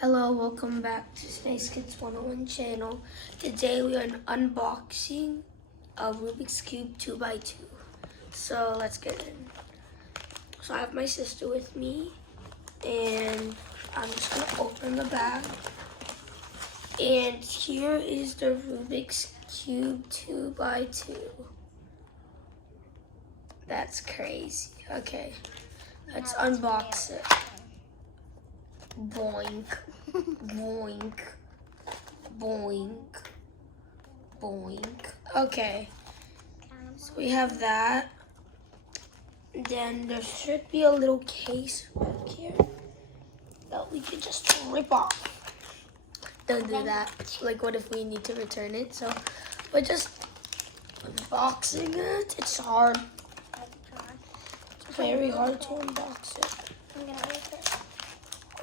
Hello, welcome back to Space Kids 101 channel. Today we are unboxing a Rubik's Cube 2x2. So let's get in. So I have my sister with me and I'm just gonna open the bag. And here is the Rubik's Cube 2x2. That's crazy. Okay, let's unbox it. Boink, boink, boink, boink. Okay, so we have that. Then there should be a little case right here that we could just rip off. Don't do that. Like, what if we need to return it? So we're just unboxing it. It's hard. It's very hard to unbox it. I'm gonna rip it.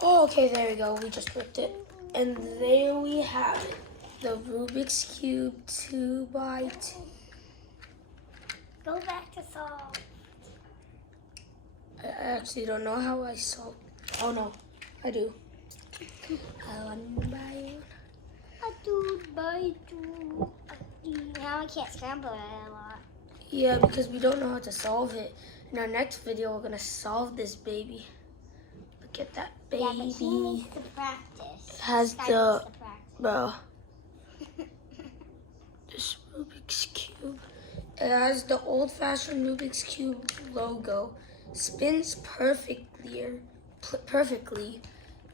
Oh, okay, there we go. We just ripped it. And there we have it. The Rubik's Cube 2x2. Go back to solve. I actually don't know how I solved. Oh no, I do. One by one. Now I can't scramble it a lot. Yeah, because we don't know how to solve it. In our next video, we're gonna solve this baby. Look at that baby. Yeah, but he needs to practice. It has Sky the, needs to practice. bro, this Rubik's Cube. It has the old-fashioned Rubik's Cube logo. Spins perfectly.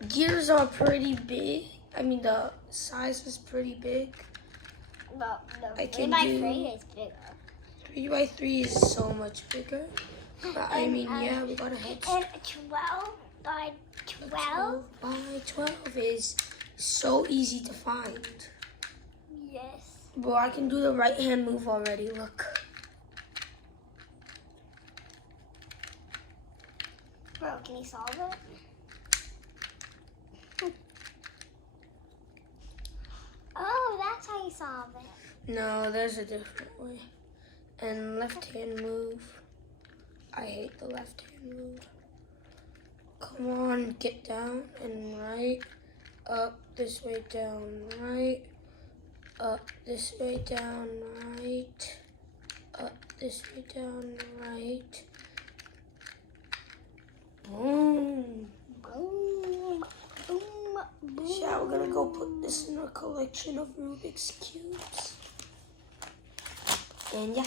Gears are pretty big. I mean, the size is pretty big. Well, I the can 3x3 is bigger. 3x3 is so much bigger. But I mean, yeah, we got a head start. And 12 by 12? 12 by 12 is so easy to find. Yes. Bro, I can do the right hand move already, look. Bro, can you solve it? Oh, that's how you solve it. No, there's a different way. And left hand move. I hate the left hand move. Come on, get down and right. Up, this way, down, right. Up, this way, down, right. Up, this way, down, right. Boom. Boom, boom, boom. Yeah, we're gonna go put this in our collection of Rubik's Cubes. And yeah.